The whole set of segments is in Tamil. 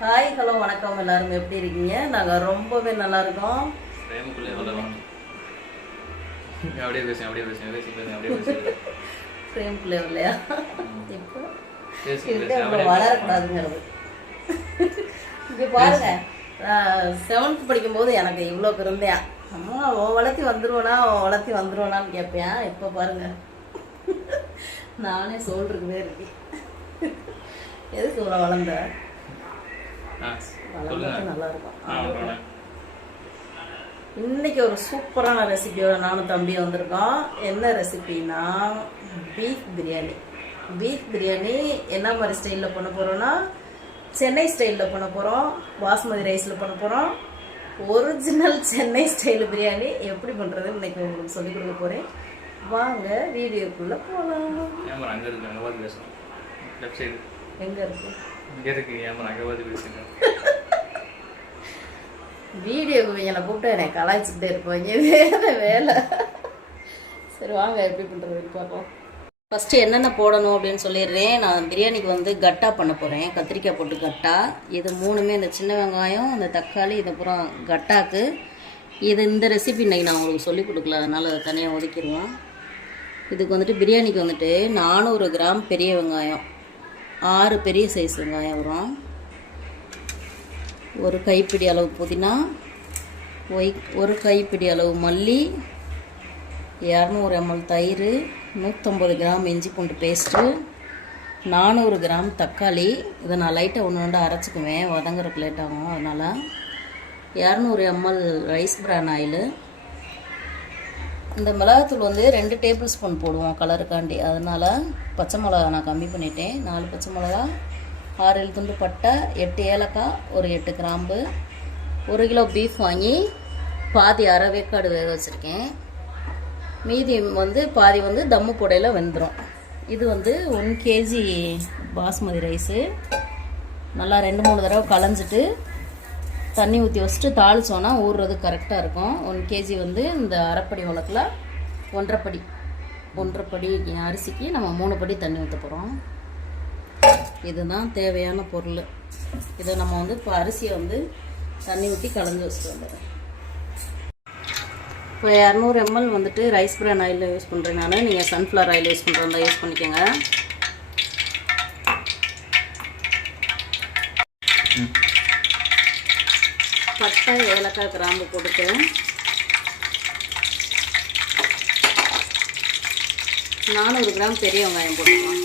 ஹாய் ஹலோ வணக்கம், எல்லாரும் எப்படி இருக்கீங்க? நாங்கள் ரொம்பவே நல்லா இருக்கோம். ஃப்ரேம்குள்ளே இல்லையா? இப்போ வளரக்கூடாதுங்கிறது. இப்போ பாருங்க, 7th படிக்கும்போது எனக்கு இவ்வளோ இருந்தேன். அம்மா வளர்த்தி வந்துருவானான்னு கேட்பேன். இப்போ பாருங்க, நானே சொல்றதுக்குமே இருக்கேன். எதுக்கு இவ்வளோ வளர்ந்த? நல்லா இருக்கும். இன்னைக்கு ஒரு சூப்பரான ரெசிபியோட நானும் தம்பியும் வந்திருக்கோம். என்ன ரெசிபின்னா பீஃப் பிரியாணி. பீஃப் பிரியாணி என்ன மாதிரி ஸ்டைலில் பண்ண போகிறோன்னா, சென்னை ஸ்டைலில் பண்ண போகிறோம். பாஸ்மதி ரைஸில் பண்ண போகிறோம். ஒரிஜினல் சென்னை ஸ்டைல் பிரியாணி எப்படி பண்ணுறதுன்னு இன்னைக்கு உங்களுக்கு சொல்லிக் கொடுக்க போகிறேன். வாங்க வீடியோக்குள்ளே போகலாம். எங்கே இருக்கு? வீடியோக்கு என்னை கூப்பிட்டு என்னை கலாய்ச்சிக்கிட்டே இருப்பாங்க, வேற வேலை. சரி வாங்க எப்படி பண்ணுறதுன்னு பார்ப்போம். ஃபஸ்ட்டு என்னென்ன போடணும் அப்படின்னு சொல்லிடுறேன். நான் பிரியாணிக்கு வந்து கட்டா பண்ண போகிறேன். கத்திரிக்காய் போட்டு கட்டா. இது மூணுமே, இந்த சின்ன வெங்காயம், இந்த தக்காளி, இது அப்புறம் கட்டாக்கு. இந்த ரெசிபி இன்றைக்கி நான் உங்களுக்கு சொல்லிக் கொடுக்கல, அதனால் அதை தனியாக ஒதுக்கிடுவேன். இதுக்கு வந்துட்டு பிரியாணிக்கு வந்துட்டு 400 கிராம் பெரிய வெங்காயம், 6 பெரிய சைஸ் வெங்காயம் வரும். ஒரு கைப்பிடி அளவு புதினா, ஒரு கைப்பிடி அளவு மல்லி, 200 ml தயிர், 150 கிராம் இஞ்சி பூண்டு பேஸ்ட்டு, 400 கிராம் தக்காளி. இதை நான் லைட்டாக ஒன்று அரைச்சிக்குவேன், வதங்குறதுக்கு லேட் ஆகும். அதனால் 200 ml ரைஸ் பிரான் ஆயில். இந்த மிளகாத்தூள் வந்து 2 டேபிள் ஸ்பூன் போடுவோம் கலருக்காண்டி. அதனால் பச்சை மிளகா நான் கம்மி பண்ணிட்டேன். 4 பச்சை மிளகா, 6 துண்டு பட்டை, 8 ஏலக்காய், ஒரு 8 கிராம்பு. 1 கிலோ பீஃப் வாங்கி பாதி அரை வேக்காடு வேக வச்சுருக்கேன். மீதி வந்து பாதி வந்து தம்மு போடையில் வெந்துடும். இது வந்து 1 kg பாஸ்மதி ரைஸு. நல்லா 2-3 தடவை களைஞ்சிட்டு தண்ணி ஊற்றி வச்சுட்டு தாளிச்சோன்னா ஊறுறது கரெக்டாக இருக்கும். 1 kg வந்து இந்த அரைப்படி உலக்கில் 1.5 படி அரிசிக்கு நம்ம 3 படி தண்ணி ஊற்ற போகிறோம். இதுதான் தேவையான பொருள். இதை நம்ம வந்து இப்போ அரிசியை வந்து தண்ணி ஊற்றி கலந்து வச்சுட்டு வந்துடுறோம். இப்போ 200 ml வந்துட்டு ரைஸ் பிரான் ஆயில் யூஸ் பண்ணுறேன் நான். நீங்கள் சன்ஃப்ளவர் ஆயில் யூஸ் பண்ணுறதா யூஸ் பண்ணிக்கோங்க. பட்டை, ஏலக்காய், கிராம்பு போட்டுட்டு 400 கிராம் பெரிய வெங்காயம் போட்டுக்கலாம்.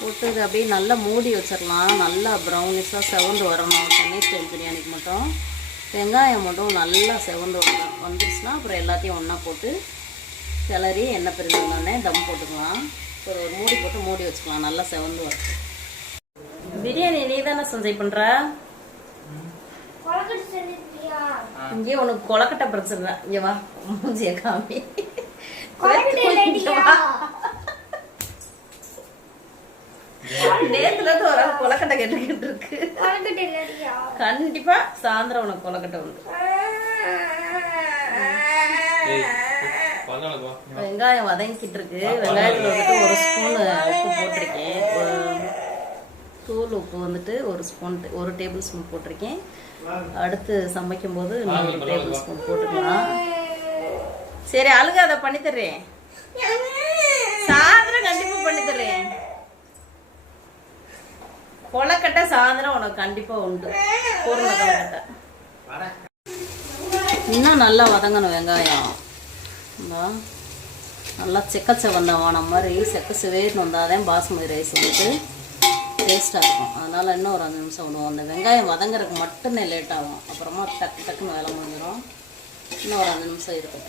போட்டு இது அப்படியே நல்லா மூடி வச்சிடலாம். நல்லா ப்ரௌனிஷாக செவந்து வரணும். சென்னை ஸ்டைல் பிரியாணிக்கு மட்டும் வெங்காயம் மட்டும் நல்லா செவந்து வந்துருச்சுன்னா அப்புறம் எல்லாத்தையும் ஒன்றா போட்டு கிளறி எண்ணெய் பிரிஞ்சோடனே தம் போட்டுக்கலாம். ஒரு மூடி போட்டு மூடி வச்சுக்கலாம். நல்லா செவந்து வரும். பிரியாணி நீ தானே சஞ்சய் பண்ற? இங்கே உனக்கு கொலக்கட்டை பிரச்சனை. இங்க வா, மூஞ்சிய காமி. நேத்துல ஒரு கொலக்கட்டை கேட்டுக்கிட்டு இருக்கு. கண்டிப்பா சாயந்தரம் உனக்கு கொலக்கட்டை உண்டு. வெங்காயம் வதங்கிட்டு இருக்கு. வெங்காயத்தில் வந்துட்டு 1 ஸ்பூன் உப்பு போட்டிருக்கேன். தூள் உப்பு வந்துட்டு 1 டேபிள் ஸ்பூன் போட்டிருக்கேன். அடுத்து சமைக்கும் போது 4 டேபிள் ஸ்பூன் போட்டுக்கலாம். சரி அழுக, அதை பண்ணித்தர்றேன். சாயந்தரம் கண்டிப்பா பண்ணித்தர்றேன். கொலக்கட்டை சாயந்தரம் உனக்கு கண்டிப்பா உண்டு. பூர்ண கொலக்கட்டை. இன்னும் நல்லா வதங்கணும் வெங்காயம். நல்லா செக்கச்சவந்த வானம் மாதிரி செக்க சிவேர்னு வந்தாதான் பாஸ்மதி ரைஸ் வந்துட்டு டேஸ்ட்டாக இருக்கும். அதனால் இன்னும் ஒரு 5 நிமிஷம் விடுவோம். அந்த வெங்காயம் வதங்குறதுக்கு மட்டுமே லேட் ஆகும். அப்புறமா டக்குன்னு வேலை முடிஞ்சிடும். இன்னும் ஒரு 5 நிமிஷம் இருக்கும்.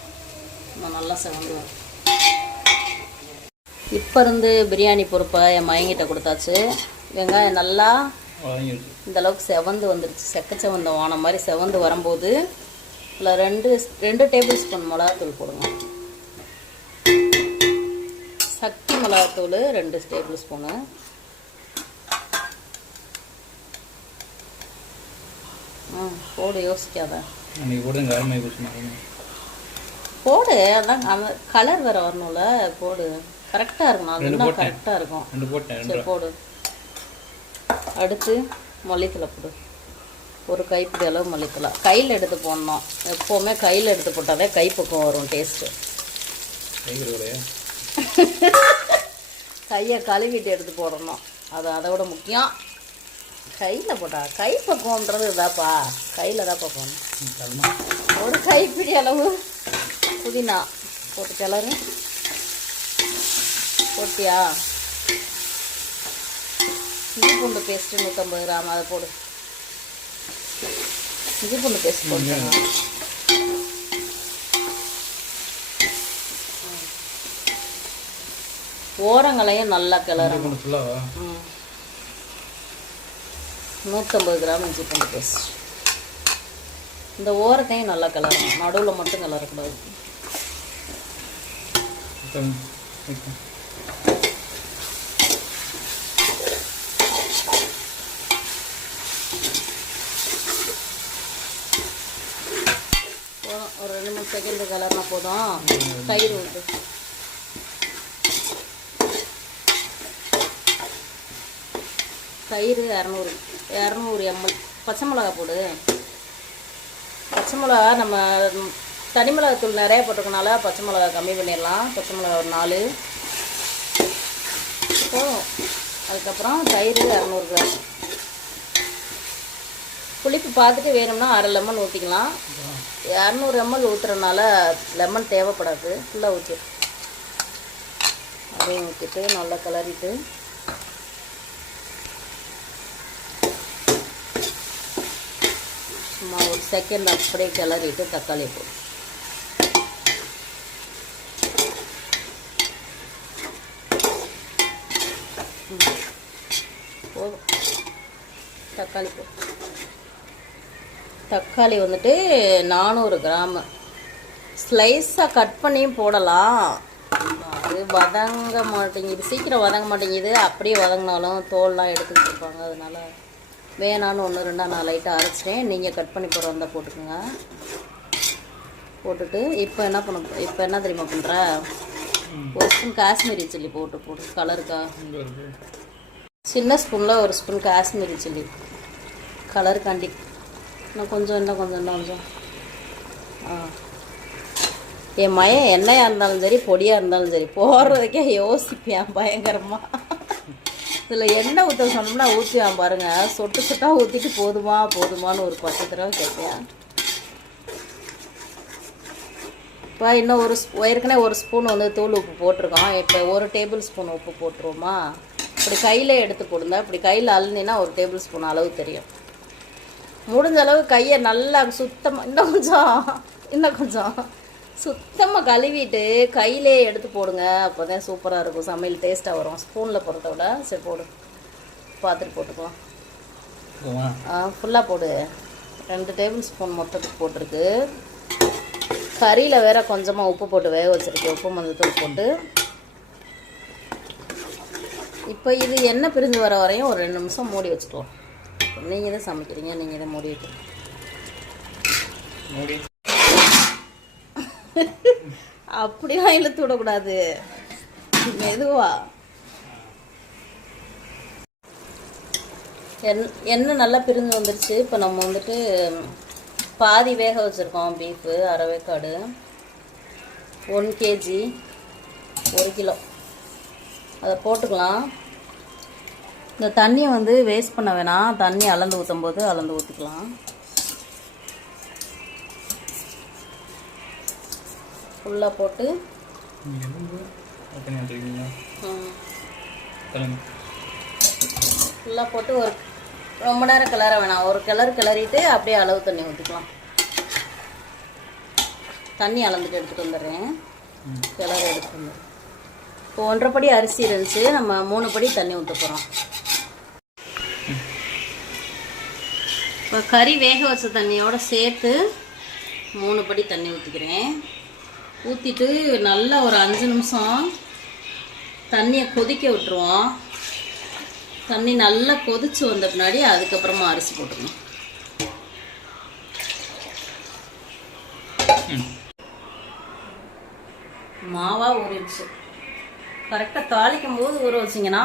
இன்னும் நல்லா செவந்து வரும். இப்போ இருந்து பிரியாணி பொறுப்பை என் மயங்கிட்ட கொடுத்தாச்சு. வெங்காயம் நல்லா இந்தளவுக்கு செவந்து வந்துருச்சு. செக்கச்சவந்த வானம் மாதிரி செவந்து வரும்போது இதில் 2 டேபிள் ஸ்பூன் மிளகாத்தூள் போடுங்க. சக்தி மிளகாத்தூள் 2 டேபிள் ஸ்பூனு. போடு, யோசிக்காத. போடு, அதான் கலர் வேறு வரணும்ல. போடு. கரெக்டாக இருக்கணும், அது இன்னும் கரெக்டாக இருக்கும். 2 போட்டேன். சரி போடு. அடுத்து மல்லித்தலை போடு, ஒரு கைப்பிடி அளவு மல்லித்தலை. கையில் எடுத்து போடணும், எப்போவுமே கையில் எடுத்து போட்டாலே கைப்பக்கம் வரும் டேஸ்ட்டு. கையை கழுவிட்டு எடுத்து போடணும், அது அதோட முக்கியம். கையில் போட்டா கைப்பக்குவன்றது இதாப்பா, கையில் தான் போடணும். ஒரு கைப்பிடி அளவு புதினா போட்டு கிளறு. போட்டியா? இஞ்சி பூண்டு பேஸ்ட்டு 150 கிராம், அதை போடு. இஞ்சி பூண்டு பேஸ்ட் போட்டுருங்க. ஓரங்களையும் நல்லா கிளறணும். 150 கிராம் இஞ்சி பூண்டு பேஸ்ட். இந்த ஓரத்தையும் நல்லா கிளறணும், நடுவில் மட்டும் கிளறக்கூடாது. ஒரு 2-3 செகண்ட் கலர்னா போதும். தயிர் ஊற்று. தயிர் 200 ml. பச்சை மிளகா போடு. பச்சை மிளகா நம்ம தனி மிளகாத்தூள் நிறைய போட்டிருக்கனால பச்சை மிளகா கம்மி பண்ணிடலாம். பச்சை மிளகா ஒரு 4 போதும். அதுக்கப்புறம் தயிர் 200 கிராம். புளிப்பு பார்த்துட்டு வேணும்னா 1/2 லெமன் ஊற்றிக்கலாம். 200 ml ஊற்றுறதுனால லெமன் தேவைப்படாது, ஃபுல்லாக ஊற்றி அதையும் ஊற்றிட்டு நல்லா கிளறிட்டு சும்மா ஒரு செகண்ட் அப்படியே கிளறிட்டு தக்காளி போடும். போதும். தக்காளி போடும். தக்காளி வந்துட்டு 400 கிராம். ஸ்லைஸாக கட் பண்ணியும் போடலாம், அது வதங்க மாட்டேங்குது, சீக்கிரம் வதங்க மாட்டேங்குது. அப்படியே வதங்கினாலும் தோல்லாம் எடுத்துக்கிட்டு இருப்பாங்க, அதனால வேணான்னு 1-2 நான் லைட்டாக அரைச்சிட்டேன். நீங்கள் கட் பண்ணி போகிற வந்தால் போட்டுக்கோங்க. போட்டுட்டு இப்போ என்ன தெரியுமா பண்ணுற, ஒரு ஸ்பூன் காஷ்மீரி சில்லி போடு கலருக்கா. சின்ன ஸ்பூனில் ஒரு ஸ்பூன் காஷ்மீரி சில்லி கலருக்காண்டி. இன்னும் கொஞ்சம் என் மயம் எண்ணெயாக இருந்தாலும் சரி பொடியாக இருந்தாலும் சரி போடுறதுக்கே யோசிப்பேன் பயங்கரமாக. இதில் எண்ணெய் ஊற்ற சொன்னோம்னா ஊற்றுவான் பாருங்கள், சொட்டாக ஊற்றிட்டு போதுமான்னு ஒரு 10 தடவை கேட்பேன். இப்போ இன்னும் ஏற்கனவே ஒரு ஸ்பூன் வந்து தூள் உப்பு போட்டிருக்கோம். இப்போ 1 டேபிள் ஸ்பூன் உப்பு போட்டுருவோமா. இப்படி கையில் எடுத்து போடுங்க. இப்படி கையில் அழுந்தினா 1 டேபிள் ஸ்பூன் அளவு தெரியும். முடிஞ்ச அளவு கையை நல்லா சுத்தமாக இன்னும் கொஞ்சம் சுத்தமாக கழுவிட்டு கையிலே எடுத்து போடுங்க. அப்போ தான் சூப்பராக இருக்கும், சமையல் டேஸ்ட்டாக வரும். ஸ்பூனில் போடுறத விட. சரி போடு, பார்த்துட்டு போட்டுக்கலாம். ஃபுல்லாக போடு. 2 டேபிள் ஸ்பூன் மொத்தத்துக்கு போட்டிருக்கு. கறியில் வேற கொஞ்சமாக உப்பு போட்டு வேக வச்சுருக்கேன், உப்பு மஞ்சத்தூள் போட்டு. இப்போ இது எண்ணெய் பிரிஞ்சு வர வரையும் ஒரு 2 நிமிஷம் மூடி வச்சுக்கலாம். நீங்கள் தான் சமைக்கிறீங்க, நீங்கள் தான் மூடி வைக்கணும். அப்படிலாம் இழுத்து விடக்கூடாது, மெதுவா. எண்ணெய் நல்லா பிரிஞ்சு வந்துருச்சு. இப்போ நம்ம வந்துட்டு பாதி வேக வச்சுருக்கோம் பீஃபு, அரை வேக்காடு. 1 kg 1 கிலோ அதை போட்டுக்கலாம். இந்த தண்ணியை வந்து வேஸ்ட் பண்ண வேணாம், தண்ணி அளந்து ஊற்றும் போது அளந்து ஊற்றிக்கலாம். ஃபுல்லாக போட்டு ஃபுல்லாக போட்டு ஒரு ரொம்ப நேரம் கிளற வேணாம், ஒரு கிளறிட்டு அப்படியே அளவு தண்ணி ஊற்றிக்கலாம். தண்ணி அளந்துட்டு எடுத்துகிட்டு வந்துடுறேன், கிளற எடுத்துகிட்டு வந்துடுறேன். இப்போ 1.5 படி அரிசி இருந்துச்சு, நம்ம 3 படி தண்ணி ஊற்ற போகிறோம். இப்போ கறி வேக வச்ச தண்ணியோடு சேர்த்து 3 படி தண்ணி ஊற்றிக்கிறேன். ஊற்றிட்டு நல்லா ஒரு 5 நிமிஷம் தண்ணியை கொதிக்க விட்டுருவோம். தண்ணி நல்லா கொதிச்சு வந்த பின்னாடி அதுக்கப்புறமா அரிசி போட்டுக்கணும். மாவா ஊறிடுச்சு. கரெக்டாக தாளிக்கும் போது ஊற வச்சிங்கன்னா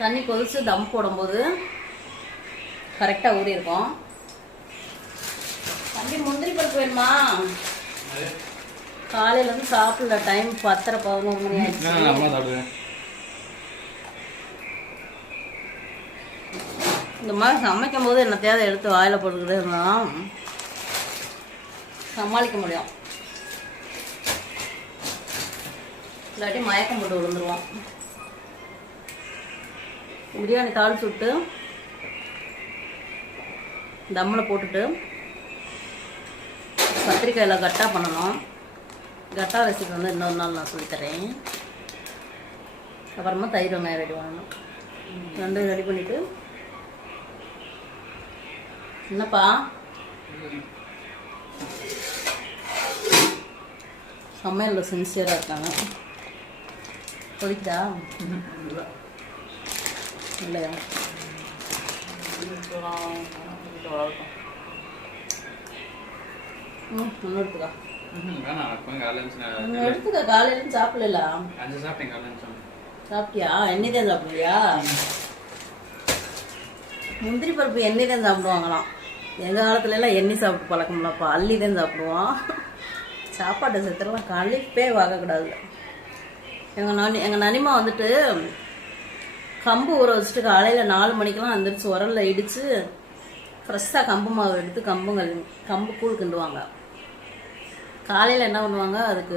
தண்ணி கொதித்து தம் போடும்போது கரெக்டாக ஊறி இருக்கும். தம்பி முந்திரி பருப்பு வேணுமா? காலையிலேருந்து சாப்பிடல, டைம் 10:11 மணி ஆயிடுச்சு. இந்த மாதிரி சமைக்கும் போது என்னத்தையாவது எடுத்து வாயில் போட்டுக்கிட்டே இருந்தால் சமாளிக்க முடியும், இல்லாட்டி மயக்கம் போட்டு விழுந்துருவோம். பிரியாணி தாளிச்சு விட்டு தம்மில் போட்டுட்டு கத்திரிக்காயில் கட்டா பண்ணணும். கட்டா ரெசிபி வந்து இன்னொரு நாள் நான் சொல்லித்தரேன். அப்புறமா தயிர் வெங்காயம் ரெடி பண்ணணும். ரெண்டும் ரெடி பண்ணிவிட்டு என்னப்பா சமையலில் சின்சியராக இருக்காங்க. கொதிக்குதா? இல்லையா? எடுத்துக்கா எடுத்துக்கா. காலையிலும் சாப்பிடல. சாப்பிட்டியா? எண்ணெய் தான் சாப்பிடுவியா? முந்திரி பருப்பு எண்ணெய் தான் சாப்பிடுவாங்களாம். எங்கள் காலத்துலலாம் எண்ணெய் சாப்பிட்டு பழக்கம்லப்பா, அள்ளி தான் சாப்பிடுவோம். சாப்பாட்டை சேர்த்துலாம் கழிப்பே வாங்கக்கூடாது. எங்கள் நனிமா வந்துட்டு கம்பு ஊற வச்சுட்டு காலையில் 4 மணிக்கெல்லாம் வந்துடுச்சு உரலில் இடித்து ஃப்ரெஷ்ஷாக கம்பு மாவு எடுத்து கம்பு கூழ் கிண்டுவாங்க. காலையில் என்ன பண்ணுவாங்க, அதுக்கு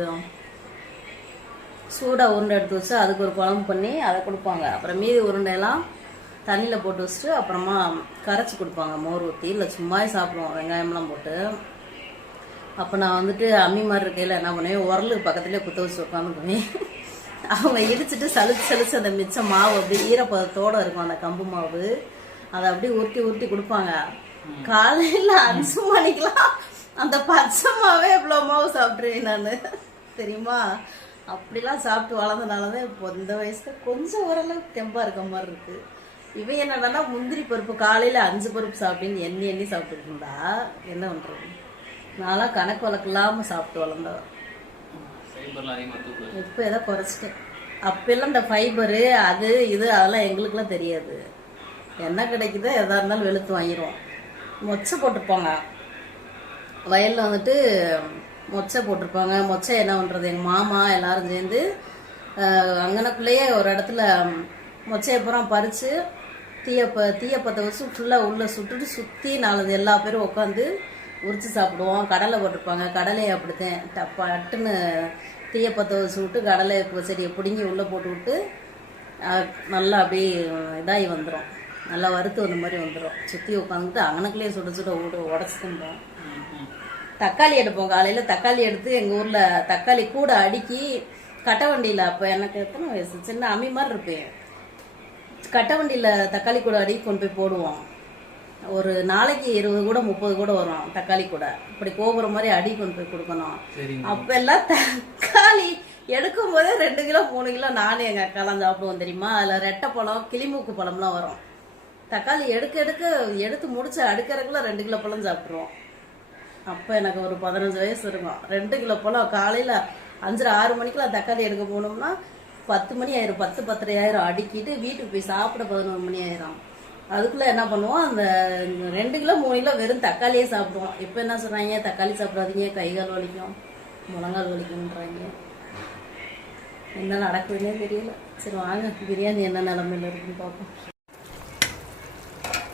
சூடாக உருண்டை எடுத்து வச்சு அதுக்கு ஒரு குழம்பு பண்ணி அதை கொடுப்பாங்க. அப்புறம் மீதி உருண்டையெல்லாம் தண்ணியில் போட்டு வச்சுட்டு அப்புறமா கரைச்சி கொடுப்பாங்க மோர் ஊற்றி. இல்லை சும்மாவே சாப்பிடுவோம் வெங்காயம்லாம் போட்டு. அப்போ நான் வந்துட்டு அம்மி மாதிரி இருக்கையில் என்ன பண்ணுவேன், உரலுக்கு பக்கத்துலேயே குத்த வச்சு உட்காந்துக்குவேன். அவங்க இடிச்சிட்டு சளிச்சு அந்த மிச்ச மாவு அப்படி ஈரப்பதத்தோடு இருக்கும் அந்த கம்பு மாவு, அதை அப்படியே உருட்டி கொடுப்பாங்க. காலையில் 5 மணிக்கெலாம் அந்த பச்சை மாவே இவ்வளோ மாவு சாப்பிட்ருவேன் நான், தெரியுமா? அப்படிலாம் சாப்பிட்டு வளர்ந்தனாலதான் இப்போ இந்த வயசுல கொஞ்சம் ஓரளவுக்கு தெம்பாக இருக்க மாதிரி இருக்குது. இவன் என்னன்னா முந்திரி பருப்பு காலையில் 5 பருப்பு சாப்பிட்டுன்னு எண்ணி சாப்பிட்டுட்டு இருந்தா என்ன பண்ணுறது? நான்லாம் கணக்கு வழக்கு இல்லாமல் சாப்பிட்டு வளர்ந்தவன். இப்போ எதோ குறைச்சிட்டேன். அப்பெல்லாம் இந்த ஃபைபரு அது இது அதெல்லாம் எங்களுக்குலாம் தெரியாது. என்ன கிடைக்குதோ எதாக இருந்தாலும் வெளுத்து வாங்கிடுவோம். மொச்சை போட்டிருப்பாங்க வயலில், வந்துட்டு மொச்சை போட்டிருப்பாங்க. மொச்சை என்ன பண்ணுறது, எங்கள் மாமா எல்லாரும் சேர்ந்து அங்கனக்குள்ளேயே ஒரு இடத்துல மொச்சையை பூரா பறித்து தீயப்பத்தை வச்சு ஃபுல்லாக உள்ளே சுட்டுட்டு சுற்றி 4 எல்லா பேரும் உட்காந்து உரிச்சு சாப்பிடுவோம். கடலை போட்டிருப்பாங்க, கடலையை அப்படித்தேன் பட்டுன்னு தீயப்பத்தை வச்சு விட்டு கடலை செடியை பிடுங்கி உள்ளே போட்டு விட்டு நல்லா அப்படியே இதாகி வந்துடும், நல்லா வறுத்து வந்த மாதிரி வந்துடும். சுற்றி உட்காந்துட்டு அங்கனக்குள்ளேயே சுட உடச்சி தின்போம். தக்காளி எடுப்போம். காலையில் தக்காளி எடுத்து எங்கள் ஊரில் தக்காளி கூட அடுக்கி கட்டை வண்டியில், அப்போ எனக்கு எத்தனை வயசு, சின்ன அம்மி மாதிரி இருப்பேன், கட்டை வண்டியில் தக்காளி கூட அடுக்கி கொண்டு போய் போடுவோம். ஒரு நாளைக்கு 20 கூட 30 கூட வரும் தக்காளி கூட. இப்படி கோபுரம் மாதிரி அடி கொண்டு போய் கொடுக்கணும். அப்ப எல்லாம் தக்காளி எடுக்கும் போதே 2 கிலோ 3 கிலோ நானும் எங்க அக்காலாம் சாப்பிடுவோம் தெரியுமா? அதுல ரெட்டை பழம் கிளிமூக்கு பழம்லாம் வரும். தக்காளி எடுத்து முடிச்சு அடுக்கிறதுக்குள்ள 2 கிலோ பழம் சாப்பிடுவோம். அப்ப எனக்கு ஒரு 15 வயசு இருக்கும். 2 கிலோ பழம் காலையில 5-6 மணிக்கெல்லாம் தக்காளி எடுக்க போனோம்னா 10 மணி ஆயிரும், 10-10:30 ஆயிரம். அடிக்கிட்டு வீட்டுக்கு போய் சாப்பிட 11 மணி ஆயிரும். அதுக்குள்ள என்ன பண்ணுவோம், அந்த 2 கிலோ 3 கிலோ வெறும் தக்காளியே சாப்பிடுவோம். இப்போ என்ன சொல்றாங்க, தக்காளி சாப்பிடாதீங்க, கை கால் வலிக்கும், முழங்கால் வலிக்கும்ன்றாங்க. என்ன நடக்குதுன்னே தெரியல. சரி வாங்க பிரியாணி என்ன நிலமையில இருக்குன்னு பார்ப்போம்.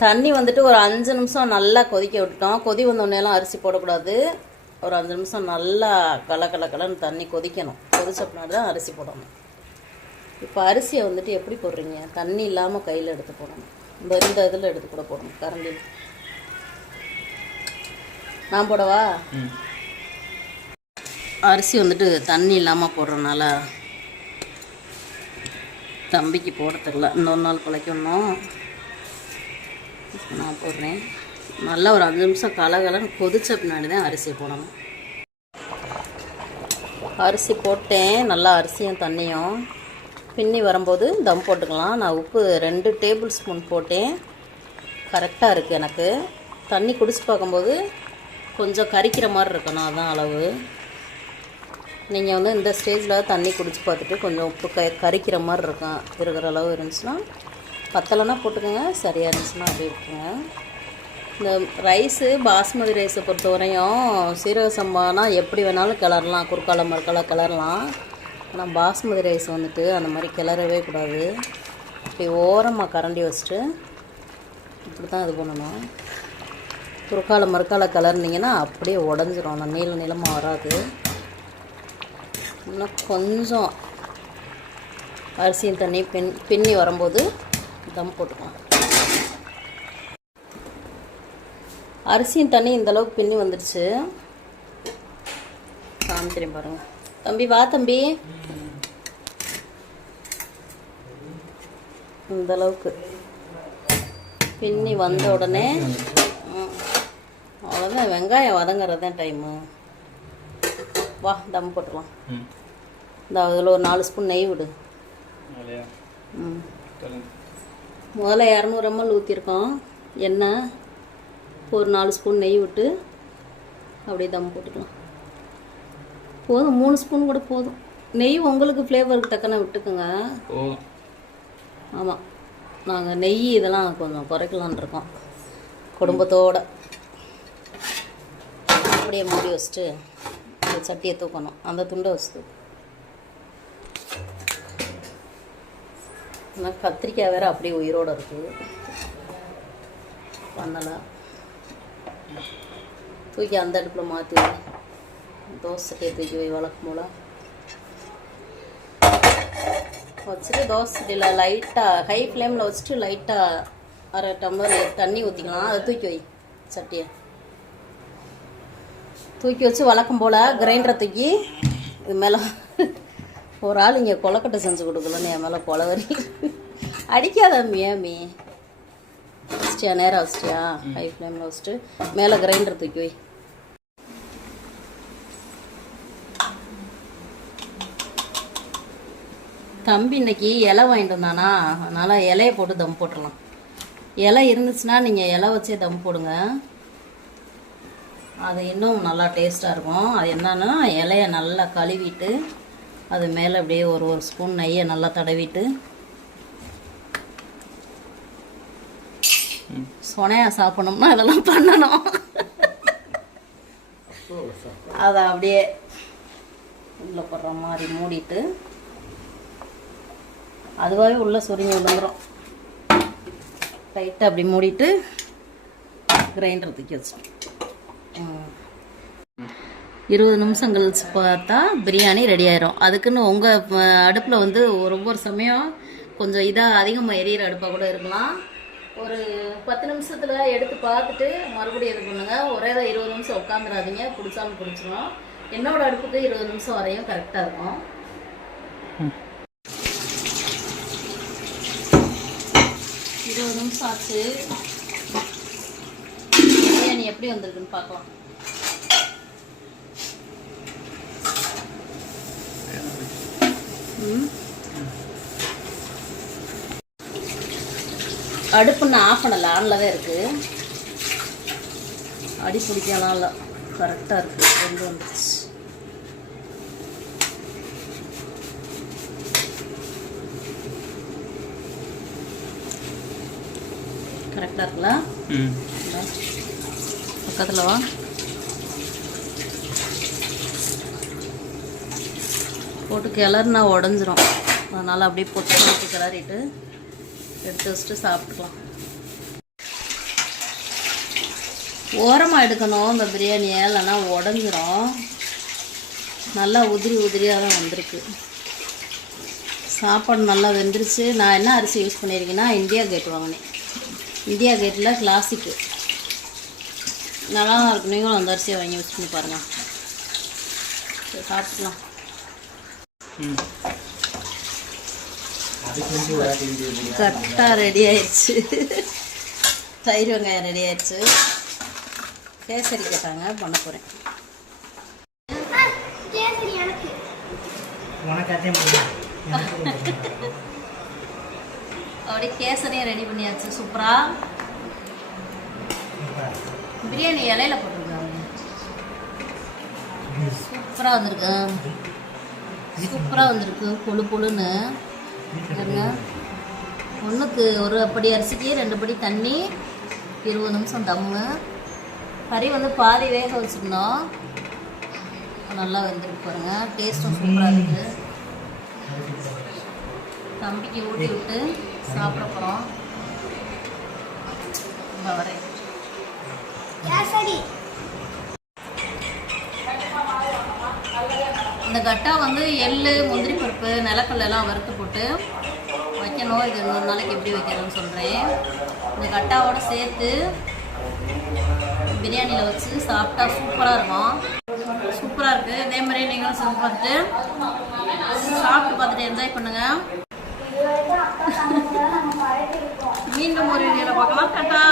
தண்ணி வந்துட்டு ஒரு 5 நிமிஷம் நல்லா கொதிக்க விட்டுட்டோம். கொதி வந்தோடனேலாம் அரிசி போடக்கூடாது. ஒரு 5 நிமிஷம் நல்லா கலன்னு தண்ணி கொதிக்கணும். கொதிச்ச பின்னாடி தான் அரிசி போடணும். இப்போ அரிசியை வந்துட்டு எப்படி போடுறீங்க, தண்ணி இல்லாமல் கையில் எடுத்து போடணும். இந்த இதில் எடுத்து கூட போடணும், கரண்டியில். நான் போடவா? அரிசி வந்துட்டு தண்ணி இல்லாமல் போடுறதுனால தம்பிக்கு போட தெரியல, இன்னொரு நாள் பிழைக்கணும். நான் போடுறேன். நல்லா ஒரு 5 நிமிஷம் கலகலன்னு கொதிச்ச பின்னாடி தான் அரிசி போடணும். அரிசி போட்டேன், நல்லா அரிசியும் தண்ணியும் பின்னி வரும்போது தம் போட்டுக்கலாம். நான் உப்பு 2 டேபிள் ஸ்பூன் போட்டேன், கரெக்டாக இருக்குது எனக்கு. தண்ணி குடிச்சு பார்க்கும்போது கொஞ்சம் கரிக்கிற மாதிரி இருக்கணும், அதுதான் அளவு. நீங்கள் வந்து இந்த ஸ்டேஜில் தண்ணி குடிச்சு பார்த்துட்டு கொஞ்சம் உப்பு கரிக்கிற மாதிரி இருக்கும் இருக்கிற அளவு இருந்துச்சுன்னா, பத்தலைன்னா போட்டுக்கோங்க, சரியாக இருந்துச்சுன்னா அப்படியே விட்டுருங்க. இந்த ரைஸு பாஸ்மதி ரைஸை பொறுத்தவரையும் சீரக சம்பானா எப்படி வேணாலும் கிளறலாம், குறுக்கால மறுக்கால கிளறலாம். ஆனால் பாஸ்மதி ரைஸ் வந்துட்டு அந்த மாதிரி கிளறவே கூடாது. இப்படி ஓரமாக கரண்டி வச்சுட்டு இப்படி தான் இது பண்ணணும். குறுக்கால மறுக்கால கிளறினீங்கன்னா அப்படியே உடஞ்சிரும், அந்த நீளமாக வராது. இன்னும் கொஞ்சம் அரிசியும் தண்ணி பின்னி வரும்போது தம் போட்டுக்கலாம். அரிசியும் தண்ணி இந்தளவுக்கு பின்னி வந்துடுச்சு. காமிக்கிறேன் பாருங்கள். தம்பி வா தம்பி. இந்தளவுக்கு பின்னி வந்த உடனே அவ்வளோதான், வெங்காயம் வதங்கிறது தான் டைமு. வா தம் போட்டுடலாம். இந்த அதில் ஒரு 4 ஸ்பூன் நெய் விடு. முதல்ல 200 ml ஊற்றிருக்கோம் எண்ணெய். ஒரு 4 ஸ்பூன் நெய் விட்டு அப்படியே தம் போட்டுக்கலாம். போதும், 3 ஸ்பூன் கூட போதும். நெய் உங்களுக்கு ஃப்ளேவருக்கு தக்கன விட்டுக்குங்க. ஆமாம், நாங்கள் நெய் இதெல்லாம் கொஞ்சம் குறைக்கலான் இருக்கோம் குடும்பத்தோடு. அப்படியே மூடி வச்சுட்டு சட்டியை தூக்கணும், அந்த துண்டை வச்சு. ஆனால் கத்திரிக்காய் வேறு அப்படியே உயிரோடு இருக்குது, பண்ணலை. தூக்கி அந்த அடுப்பில் மாற்றி தோசை சட்டியை தூக்கி வை, வழக்கம் போல் வச்சுட்டு தோசை சட்டியில் லைட்டாக ஹை ஃப்ளேமில் வச்சுட்டு லைட்டாக 1/2 டம்ளர் தண்ணி ஊற்றிக்கலாம். அதை தூக்கி வை, சட்டியை தூக்கி வச்சு வழக்கம் போல் கிரைண்டரை தூக்கி இது மேலே. ஒரு ஆள் இங்கே கொலக்கட்டை செஞ்சு கொடுக்கலன்னு என் மேலே கொலவரி அடிக்காத மியாமி. வச்சிட்டியா, நேராக வச்சிட்டியா, ஹை ஃப்ளேமில் வச்சுட்டு மேலே கிரைண்டரை தூக்கி வை. தம்பி இன்னைக்கு இலை வாங்கிட்டு வந்தானா, அதனால் இலையை போட்டு தம் போட்டுடலாம். இலை இருந்துச்சுன்னா நீங்கள் இலை வச்சே தம் போடுங்க, அது இன்னும் நல்லா டேஸ்ட்டாக இருக்கும். அது என்னன்னா, இலையை நல்லா கழுவிட்டு அது மேலே அப்படியே ஒரு ஸ்பூன் நெய்யை நல்லா தடவிட்டு சொனையாக சாப்பிடணும்னா இதெல்லாம் பண்ணணும். அதை அப்படியே உள்ளே போடுற மாதிரி மூடிட்டு அதுவாகவே உள்ளே சுருங்கி விழுந்துடும். டைட்டாக அப்படி மூடிட்டு கிரைண்டர் தூக்கி வச்சிட்டோம். 20 நிமிஷம் கழிச்சு பார்த்தா பிரியாணி ரெடி ஆயிரும். அதுக்குன்னு உங்கள் அடுப்பில் வந்து ஒவ்வொரு சமயம் கொஞ்சம் இதாக அதிகமாக எரியிற அடுப்பாக கூட இருக்கலாம். ஒரு 10 நிமிஷத்தில் எடுத்து பார்த்துட்டு மறுபடியும் இது பண்ணுங்கள். ஒரே தான் 20 நிமிஷம் உட்காந்துடாதீங்க, பிடிச்சாலும் பிடிச்சிரும். என்னோடய அடுப்புக்கு 20 நிமிஷம் வரையும் கரெக்டாக இருக்கும். 20 நிமிஷம் ஆச்சு. பிரியாணி எப்படி வந்திருக்குன்னு பார்க்கலாம். அடுப்பு நான் ஆஃப் பண்ணல, ஆனில் தான் இருக்குது. அடி பிடிக்கலாம் இல்லை, கரெக்டாக இருக்குது. ரெண்டு வந்துச்சு. கரெக்டாக இருக்குல்ல? பக்கத்தில் வா. போட்டு கிளறுனா உடஞ்சிரும், அதனால் அப்படியே போட்டு கிளறிட்டு எடுத்து வச்சுட்டு சாப்பிட்டுக்கலாம். ஓரமாக எடுக்கணும் இந்த பிரியாணியை, இல்லைன்னா உடஞ்சிரும். நல்லா உதிரியாக தான் வந்திருக்கு. சாப்பாடு நல்லா வெந்துருச்சு. நான் என்ன அரிசி யூஸ் பண்ணியிருக்கேன்னா இந்தியா கேட் வாங்கினேன். இந்தியா கேட்டில் கிளாசிக்கு நல்லா இருக்கும். நீங்களும் அந்த அரிசியை வாங்கி யூஸ் பண்ணி பாருங்கள். சரி, சாப்பிட்டுக்கலாம். கரெக்டாக ரெடி ஆயிடுச்சு. தயிர் வெங்காயம் ரெடி ஆயிடுச்சு. கேசரி கேட்டாங்க, பண்ண போகிறேன். அப்படியே கேசரியும் ரெடி பண்ணியாச்சு. சூப்பரா பிரியாணி இலையில போட்டிருக்காங்க. சூப்பராக வந்திருக்கு. சூப்பராக வந்திருக்கு பொழு பொழுன்னு பாருங்க. ஒன்றுக்கு ஒரு படி அரிசிக்கு 2 படி தண்ணி, 20 நிமிஷம் தம்மு. கறி வந்து பாதி வேக வச்சுருந்தோம், நல்லா வெந்திருக்கு பாருங்க. டேஸ்ட்டும் சூப்பராக இருக்குது. தம்பிக்கு ஊட்டி விட்டு சாப்பிட போகிறோம். வரேன். இந்த கட்டா வந்து எள்ளு, முந்திரி பருப்பு, நிலக்கல்லாம் வறுத்து போட்டு வைக்கணும். இது 100 நாளைக்கு எப்படி வைக்கிறதுன்னு சொல்கிறேன். இந்த கட்டாவோட சேர்த்து பிரியாணியில் வச்சு சாப்பிட்டா சூப்பராக இருக்கும். சூப்பராக இருக்குது. இதே மாதிரி நீங்களும் செஞ்சு பார்த்துட்டு சாப்பிட்டு பார்த்துட்டு என்ஜாய் பண்ணுங்கள். மீண்டும் ஒரு வீடியோவில் பார்க்கலாம். டாடா.